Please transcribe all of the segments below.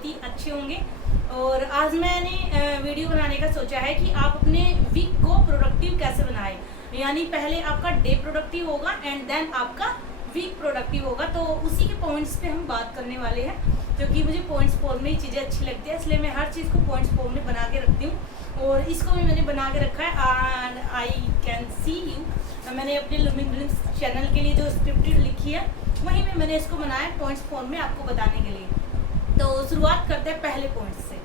बहुत ही अच्छे होंगे। और आज मैंने वीडियो बनाने का सोचा है कि आप अपने वीक को प्रोडक्टिव कैसे बनाएं। यानी पहले आपका डे प्रोडक्टिव होगा एंड देन आपका वीक प्रोडक्टिव होगा। तो उसी के पॉइंट्स पे हम बात करने वाले हैं, क्योंकि मुझे पॉइंट्स फॉर्म में ही चीज़ें अच्छी लगती है, इसलिए मैं हर चीज़ को पॉइंट्स फॉर्म में बना के रखती हूँ। और इसको भी मैंने बना के रखा है and I can see you. मैंने अपने लुमिन ड्रीम्स चैनल के लिए जो स्क्रिप्टेड लिखी है वहीं में मैंने इसको बनाया पॉइंट्स फॉर्म में आपको बताने के लिए। तो शुरुआत करते हैं पहले पॉइंट से।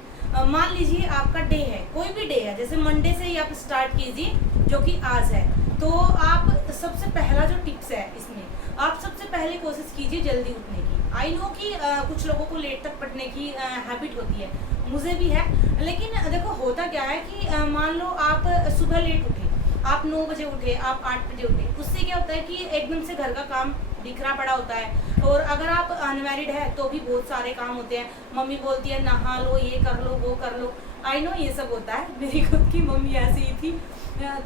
मान लीजिए आपका डे है, कोई भी डे है, जैसे मंडे से ही आप स्टार्ट कीजिए जो कि आज है। तो आप सबसे पहला जो टिप्स है इसमें, आप सबसे पहले कोशिश कीजिए जल्दी उठने की। आई नो कि कुछ लोगों को लेट तक पढ़ने की हैबिट होती है, मुझे भी है। लेकिन देखो होता क्या है कि मान लो आप सुबह लेट उठे, आप 9 बजे उठे, आप 8 बजे उठे, उससे क्या होता है कि एकदम से घर का काम बिखरा पड़ा होता है। और अगर आप अनमैरिड है तो भी बहुत सारे काम होते हैं, मम्मी बोलती है नहा लो, ये कर लो, वो कर लो। आई नो ये सब होता है, मेरी खुद की मम्मी ऐसी ही थी।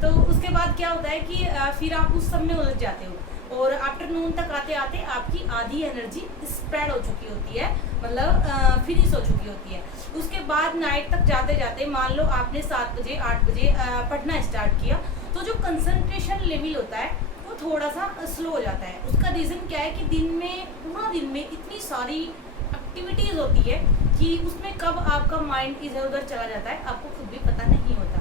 तो उसके बाद क्या होता है कि फिर आप उस सब में उलझ जाते हो और आफ्टरनून तक आते आते आपकी आधी एनर्जी स्प्रेड हो चुकी होती है, मतलब फिनिश हो चुकी होती है। उसके बाद नाइट तक जाते जाते मान लो आपने 7 बजे 8 बजे पढ़ना स्टार्ट किया, तो जो कंसंट्रेशन लेवल होता है वो थोड़ा सा स्लो हो जाता है। उसका रीज़न क्या है कि दिन में, पूरा दिन में इतनी सारी एक्टिविटीज़ होती है कि उसमें कब आपका माइंड इधर उधर चला जाता है आपको खुद भी पता नहीं होता।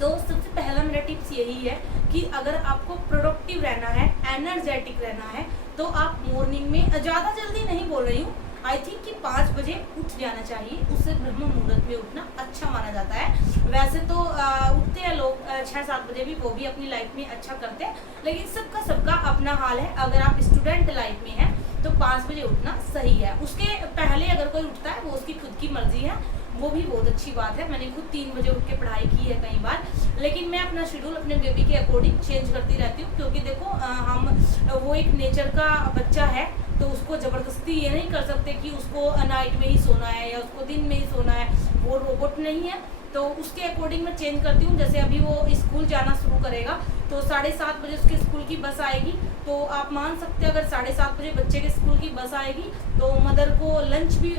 तो सबसे पहला मेरा टिप्स यही है कि अगर आपको प्रोडक्टिव रहना है, एनर्जेटिक रहना है, तो आप मॉर्निंग में, ज़्यादा जल्दी नहीं बोल रही हूँ, आई थिंक कि 5 बजे उठ जाना चाहिए। उससे ब्रह्म मुहूर्त में उठना अच्छा माना जाता है। वैसे तो उठते हैं लोग 6-7 बजे भी, वो भी अपनी लाइफ में अच्छा करते हैं, लेकिन सबका अपना हाल है। अगर आप स्टूडेंट लाइफ में हैं तो 5 बजे उठना सही है। उसके पहले अगर कोई उठता है वो उसकी खुद की मर्जी है, वो भी बहुत अच्छी बात है। मैंने खुद 3 बजे उठ के पढ़ाई की है कई बार, लेकिन मैं अपना शेड्यूल अपने बेबी के अकॉर्डिंग चेंज करती रहती हूँ, क्योंकि देखो वो एक नेचर का बच्चा है, तो उसको ज़बरदस्ती ये नहीं कर सकते कि उसको नाइट में ही सोना है या उसको दिन में ही सोना है। वो रोबोट नहीं है, तो उसके अकॉर्डिंग मैं चेंज करती हूँ। जैसे अभी वो स्कूल जाना शुरू करेगा तो 7:30 बजे उसके स्कूल की बस आएगी, तो आप मान सकते हैं अगर 7:30 बजे बच्चे के स्कूल की बस आएगी तो मदर को लंच भी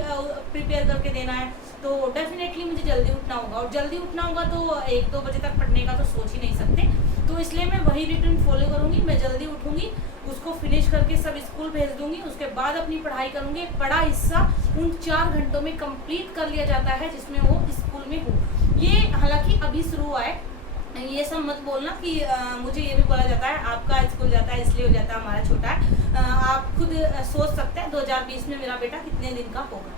प्रिपेयर करके देना है, तो डेफिनेटली मुझे जल्दी उठना होगा। और जल्दी उठना होगा तो 1-2 बजे तक पढ़ने का तो सोच ही नहीं सकते। तो इसलिए मैं वही रूटीन फॉलो करूँगी। मैं जल्दी उठूँगी, उसको फिनिश करके सब स्कूल भेज दूँगी, उसके बाद अपनी पढ़ाई करूँगी। एक बड़ा हिस्सा उन 4 घंटों में कंप्लीट कर लिया जाता है जिसमें वो स्कूल में हो। ये हालांकि अभी शुरू हुआ है, ये सब मत बोलना कि मुझे ये भी बोला जाता है आपका स्कूल जाता है इसलिए हो जाता है, हमारा छोटा है। आप खुद सोच सकते हैं 2020 में मेरा बेटा कितने दिन का होगा,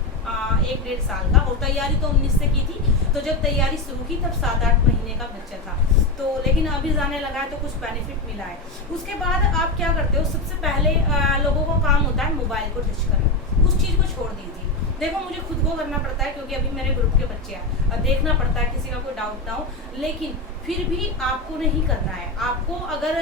1-1.5 साल का। और तैयारी तो 19 से की थी, तो जब तैयारी शुरू की तब 7-8 महीने का बच्चा था। तो लेकिन अभी जाने लगा है तो कुछ बेनिफिट मिला है। उसके बाद आप क्या करते हो, सबसे पहले लोगों को काम होता है मोबाइल को टच करना, उस चीज़ को छोड़ दीजिए। देखो मुझे खुद को करना पड़ता है क्योंकि अभी मेरे ग्रुप के बच्चे हैं, देखना पड़ता है किसी का कोई डाउट ना हो, लेकिन फिर भी आपको नहीं करना है। आपको अगर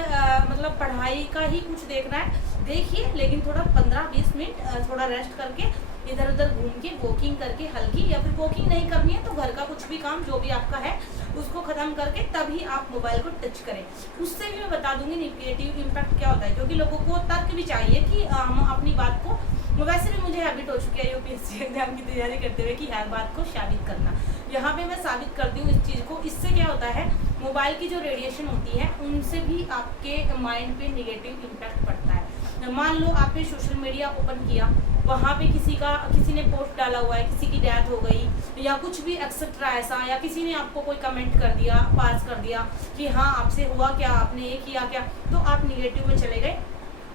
मतलब पढ़ाई का ही कुछ देखना है देखिए, लेकिन थोड़ा 15-20 मिनट थोड़ा रेस्ट करके इधर उधर घूम के वॉकिंग करके हल्की, या फिर वॉकिंग नहीं करनी है तो घर का कुछ भी काम जो भी आपका है उसको ख़त्म करके तभी आप मोबाइल को टच करें। उससे भी मैं बता दूंगी नेगेटिव इम्पैक्ट क्या होता है, क्योंकि लोगों को तर्क भी चाहिए कि हम अपनी बात को, वैसे भी मुझे हैबिट हो चुकी है यूपीएससी एग्जाम की तैयारी करते हुए कि हर बात को साबित करना। यहाँ पे मैं साबित करती हूँ इस चीज़ को। इससे क्या होता है, मोबाइल की जो रेडिएशन होती है उनसे भी आपके माइंड पे नेगेटिव इम्पैक्ट पड़ता है। मान लो आपने सोशल मीडिया ओपन किया, वहाँ पे किसी ने पोस्ट डाला हुआ है, किसी की डेथ हो गई या कुछ भी एक्सेट्रा ऐसा, या किसी ने आपको कोई कमेंट कर दिया, पास कर दिया कि हाँ आपसे हुआ क्या, आपने ये किया क्या, तो आप निगेटिव में चले गए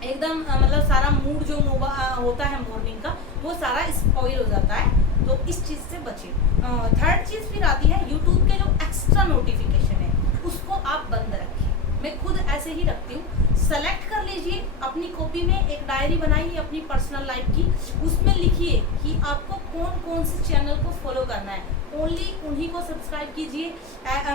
एकदम। मतलब सारा मूड जो होता है मॉर्निंग का वो सारा स्पॉइल हो जाता है। तो इस चीज़ से बचे। थर्ड चीज़ फिर आती है यूट्यूब के जो एक्स्ट्रा नोटिफिकेशन है उसको आप बंद रखिए। मैं खुद ऐसे ही रखती हूँ। सेलेक्ट कर लीजिए, अपनी कॉपी में एक डायरी बनाइए अपनी पर्सनल लाइफ की, उसमें लिखिए कि आपको कौन कौन से चैनल को फॉलो करना है, ओनली उन्हीं को सब्सक्राइब कीजिए।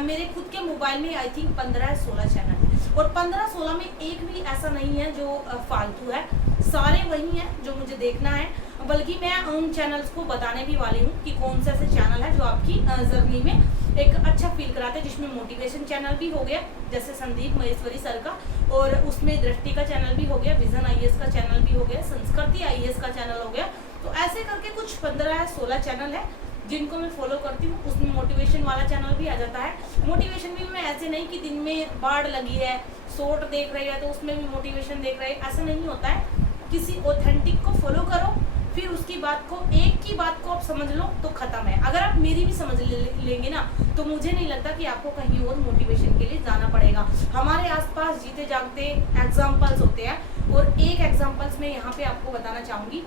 मेरे खुद के मोबाइल में आई थिंक 15-16 चैनल है, और 15-16 में एक भी ऐसा नहीं है जो फालतू है, सारे वही हैं जो मुझे देखना है। बल्कि मैं उन चैनल्स को बताने भी वाली हूँ कि कौन सा ऐसे चैनल है जो आपकी जर्नी में एक अच्छा फील कराते हैं, जिसमें मोटिवेशन चैनल भी हो गया जैसे संदीप महेश्वरी सर का, और उसमें दृष्टि का चैनल भी हो गया, विजन आईएएस का चैनल भी हो गया, संस्कृति आईएएस का चैनल हो गया, तो ऐसे करके कुछ 15 या 16 चैनल है जिनको मैं फॉलो करती हूँ। उसमें मोटिवेशन वाला चैनल भी आ जाता है। मोटिवेशन भी मैं ऐसे नहीं कि दिन में बाढ़ लगी है, शॉर्ट देख रही है तो उसमें भी मोटिवेशन देख रही है, ऐसा नहीं होता है। किसी ऑथेंटिक को फॉलो करो, फिर उसकी बात को, एक की बात को आप समझ लो तो खत्म है। अगर आप मेरी भी समझ लेंगे ना तो मुझे नहीं लगता कि आपको कहीं और मोटिवेशन के लिए जाना पड़ेगा। हमारे आसपास जीते जागते एग्जाम्पल्स होते हैं, और एक एग्जाम्पल्स मैं यहाँ पे आपको बताना चाहूँगी।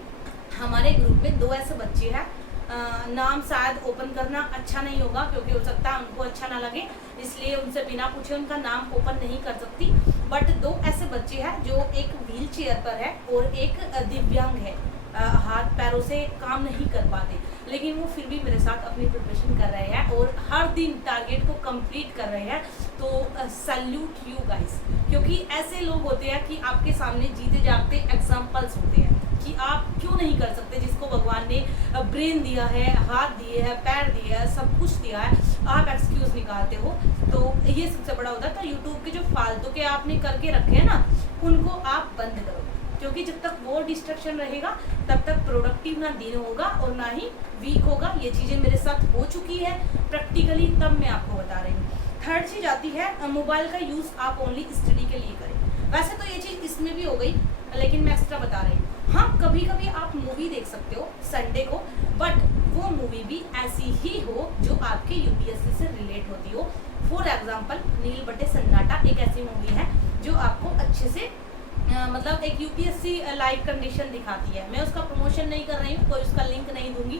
हमारे ग्रुप में 2 ऐसे बच्चे हैं, नाम शायद ओपन करना अच्छा नहीं होगा क्योंकि हो सकता है उनको अच्छा ना लगे, इसलिए उनसे बिना पूछे उनका नाम ओपन नहीं कर सकती। बट 2 ऐसे बच्चे हैं जो एक व्हील चेयर पर है और एक दिव्यांग है, हाथ पैरों से काम नहीं कर पाते, लेकिन वो फिर भी मेरे साथ अपनी प्रिपरेशन कर रहे हैं और हर दिन टारगेट को कंप्लीट कर रहे हैं। तो सैल्यूट यू गाइस, क्योंकि ऐसे लोग होते हैं कि आपके सामने जीते जागते एग्जाम्पल्स होते हैं कि आप क्यों नहीं कर सकते। जिसको भगवान ने ब्रेन दिया है, हाथ दिए हैं, पैर दिए हैं, सब कुछ दिया है, आप एक्सक्यूज निकालते हो, तो ये सबसे बड़ा होता है। तो यूट्यूब के जो फालतू के आपने करके रखे हैं ना, उनको आप बंद करो, क्योंकि जब तक वो डिस्ट्रक्शन रहेगा तब तक प्रोडक्टिव ना दिन होगा और ना ही वीक होगा। ये चीज़ें मेरे साथ हो चुकी है प्रैक्टिकली, तब मैं आपको बता रही हूँ। थर्ड चीज़ आती है मोबाइल का यूज़ आप ओनली स्टडी के लिए करें। वैसे तो ये चीज़ इसमें भी हो गई, लेकिन मैं एक्स्ट्रा बता रही हूँ। हाँ, कभी कभी आप मूवी देख सकते हो संडे को, बट वो मूवी भी ऐसी ही हो जो आपके यूपीएससी से रिलेट होती हो। फॉर एग्जाम्पल, नील बटे सन्नाटा एक ऐसी मूवी है जो आपको अच्छे से मतलब एक यूपीएससी लाइव कंडीशन दिखाती है। मैं उसका प्रमोशन नहीं कर रही हूँ, कोई उसका लिंक नहीं दूंगी,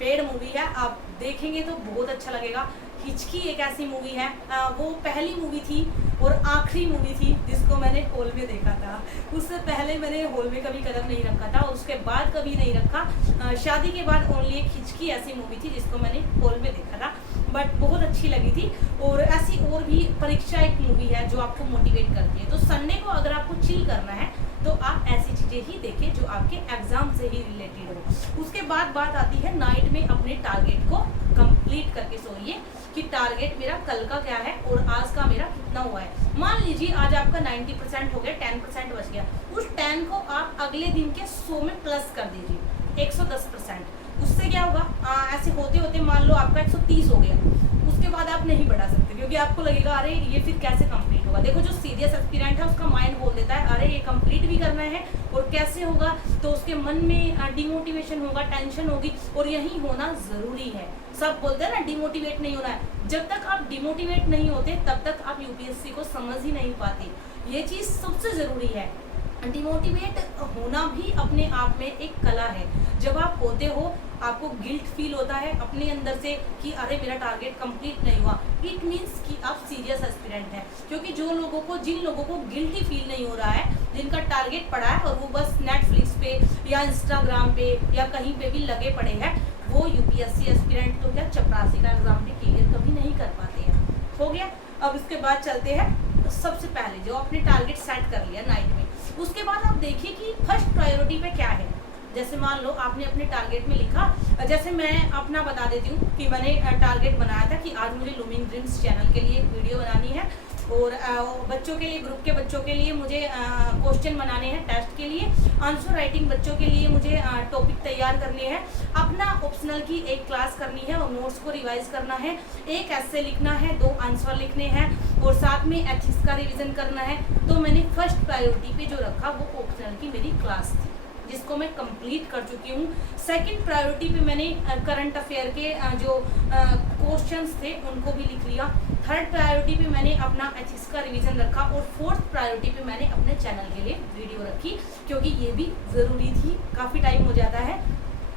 पेड मूवी है, आप देखेंगे तो बहुत अच्छा लगेगा। हिचकी एक ऐसी मूवी है, वो पहली मूवी थी और आखिरी मूवी थी जिसको मैंने हॉल में देखा था। उससे पहले मैंने हॉल में कभी कदम नहीं रखा था और उसके बाद कभी नहीं रखा। शादी के बाद ओनली एक हिचकी ऐसी मूवी थी जिसको मैंने हॉल में देखा था, बट बहुत अच्छी लगी थी। और ऐसी और भी परीक्षा एक मूवी है जो आपको मोटिवेट करती है। तो संडे को अगर आपको चिल करना है तो आप ऐसी चीज़ें ही देखें जो आपके एग्जाम से ही रिलेटेड हो। उसके बाद बात आती है नाइट में अपने टारगेट को कंप्लीट करके सोइए कि टारगेट मेरा कल का क्या है और आज का मेरा कितना हुआ है। मान लीजिए आज आपका 90% हो गया, 10% बच गया, उस 10 को आप अगले दिन के 100 में प्लस कर दीजिए, 110%। उससे क्या होगा, ऐसे होते होते मान लो आपका 130 हो गया, उसके बाद आप नहीं बढ़ा सकते क्योंकि आपको लगेगा अरे ये फिर कैसे कंप्लीट होगा। देखो जो सीरियस एस्पिरेंट है उसका माइंड बोल देता है अरे ये कंप्लीट भी करना है और कैसे होगा, तो उसके मन में डिमोटिवेशन होगा, टेंशन होगी, और यही होना ज़रूरी है। सब बोलते हैं ना डिमोटिवेट नहीं होना है, जब तक आप डिमोटिवेट नहीं होते तब तक आप यूपीएससी को समझ ही नहीं पाते। ये चीज़ सबसे ज़रूरी है। डिमोटिवेट होना भी अपने आप में एक कला है। जब आप होते हो आपको गिल्ट फील होता है अपने अंदर से कि अरे मेरा टारगेट कंप्लीट नहीं हुआ, इट मीन्स कि आप सीरियस एस्पिरेंट हैं। क्योंकि जिन लोगों को गिल्टी फील नहीं हो रहा है, जिनका टारगेट पड़ा है और वो बस नेटफ्लिक्स पे या इंस्टाग्राम पे या कहीं पे भी लगे पड़े हैं, वो यूपीएससी एस्पिरेंट तो क्या चपरासी का एग्जाम भी क्लियर कभी नहीं कर पाते हैं। हो गया। अब इसके बाद चलते हैं, सबसे पहले जो आपने टारगेट सेट कर लिया नाइट में, उसके बाद आप देखिए कि फर्स्ट प्रायोरिटी पे क्या है। जैसे मान लो आपने अपने टारगेट में लिखा, जैसे मैं अपना बता देती हूँ कि मैंने टारगेट बनाया था कि आज मुझे लूमिंग ड्रीम्स चैनल के लिए एक वीडियो बनानी है और बच्चों के लिए, ग्रुप के बच्चों के लिए मुझे क्वेश्चन बनाने हैं टेस्ट के लिए, आंसर राइटिंग बच्चों के लिए मुझे टॉपिक तैयार करने हैं, अपना ऑप्शनल की एक क्लास करनी है और नोट्स को रिवाइज करना है, एक ऐसे लिखना है, 2 आंसर लिखने हैं और साथ में एथिक्स का रिविजन करना है। तो मैंने फर्स्ट प्रायोरिटी पे जो रखा वो ऑप्शनल की मेरी क्लास थी जिसको मैं कंप्लीट कर चुकी हूँ। सेकंड प्रायोरिटी पे मैंने करंट अफेयर के जो क्वेश्चंस थे उनको भी लिख लिया। थर्ड प्रायोरिटी पे मैंने अपना एथिक्स का रिवीजन रखा और फोर्थ प्रायोरिटी पे मैंने अपने चैनल के लिए वीडियो रखी, क्योंकि ये भी ज़रूरी थी। काफ़ी टाइम हो जाता है,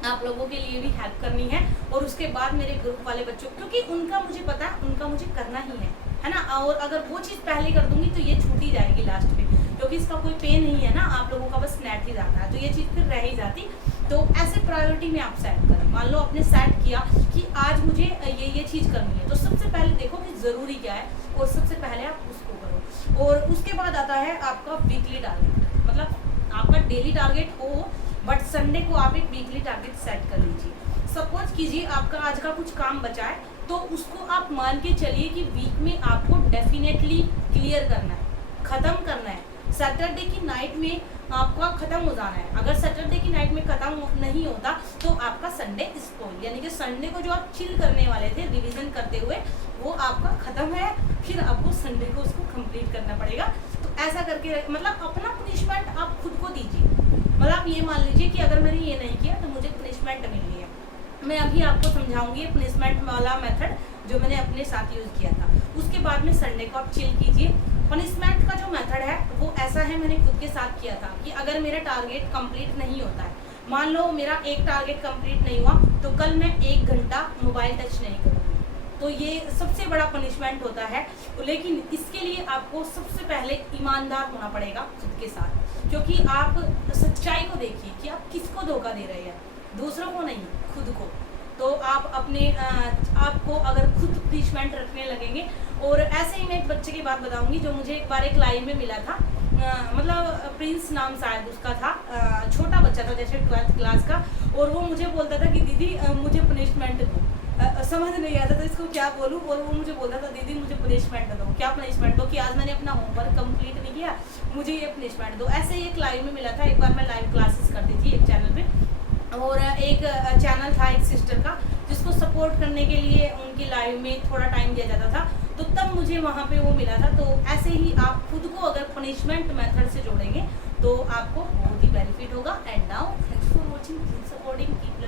आप लोगों के लिए भी हेल्प करनी है। और उसके बाद मेरे ग्रुप वाले बच्चों, क्योंकि उनका मुझे पता है, उनका मुझे करना ही है ना। और अगर वो चीज़ पहले कर दूंगी तो ये छूट ही जाएगी लास्ट में, क्योंकि इसका कोई पे नहीं है ना, आप लोगों का बस नेट ही जाता है, तो ये चीज़ फिर रह ही जाती। तो ऐसे प्रायोरिटी में आप सेट करें। मान लो आपने सेट किया कि आज मुझे ये चीज़ करनी है, तो सबसे पहले देखो कि ज़रूरी क्या है और सबसे पहले आप उसको करो। और उसके बाद आता है आपका वीकली टारगेट, मतलब आपका डेली टारगेट हो बट संडे को आप एक वीकली टारगेट सेट कर लीजिए। सपोज कीजिए आपका आज का कुछ काम बचा है, तो उसको आप मान के चलिए कि वीक में आपको डेफिनेटली क्लियर करना है, ख़त्म करना है। सैटरडे की नाइट में आपका खत्म हो जाना है। अगर सैटरडे की नाइट में खत्म नहीं होता तो आपका संडे स्पॉइल, यानी कि संडे को जो आप चिल करने वाले थे रिवीजन करते हुए वो आपका खत्म है, फिर आपको संडे को उसको कंप्लीट करना पड़ेगा। तो ऐसा करके मतलब अपना पनिशमेंट आप खुद को दीजिए। मतलब आप ये मान लीजिए कि अगर मैंने ये नहीं किया तो मुझे पनिशमेंट मिलनी है। मैं अभी आपको समझाऊंगी पनिशमेंट वाला मेथड जो मैंने अपने साथ यूज़ किया था। उसके बाद में संडे को आप चिल कीजिए। पनिशमेंट का जो मेथड है वो ऐसा है, मैंने खुद के साथ किया था कि अगर मेरा टारगेट कंप्लीट नहीं होता है, मान लो मेरा एक टारगेट कंप्लीट नहीं हुआ तो कल मैं 1 घंटा मोबाइल टच नहीं करूँगी, तो ये सबसे बड़ा पनिशमेंट होता है। लेकिन इसके लिए आपको सबसे पहले ईमानदार होना पड़ेगा खुद के साथ, क्योंकि आप सच्चाई को देखिए कि आप किसको धोखा दे रहे हैं, दूसरों को नहीं, खुद को। तो आप अपने आपको अगर खुद पनिशमेंट रखने लगेंगे, और ऐसे ही मैं एक बच्चे की बात बताऊंगी जो मुझे एक बार एक लाइव में मिला था। मतलब प्रिंस नाम शायद उसका था, छोटा बच्चा था जैसे 12th क्लास का, और वो मुझे बोलता था कि दीदी मुझे पनिशमेंट दो। समझ नहीं आता था इसको क्या बोलूँ, और वो मुझे बोलता था दीदी मुझे पनिशमेंट दो। क्या पनिशमेंट दो? कि आज मैंने अपना होमवर्क कंप्लीट नहीं किया, मुझे ये पनिशमेंट दो। ऐसे ही एक लाइव में मिला था। एक बार मैं लाइव क्लासेस करती थी एक चैनल पे, और एक चैनल था एक सिस्टर का जिसको सपोर्ट करने के लिए उनकी लाइव में थोड़ा टाइम दिया जाता था, तो तब मुझे वहाँ पे वो मिला था। तो ऐसे ही आप खुद को अगर पनिशमेंट मेथड से जोड़ेंगे तो आपको बहुत ही बेनिफिट होगा। And now thanks for watching, keep supporting, keep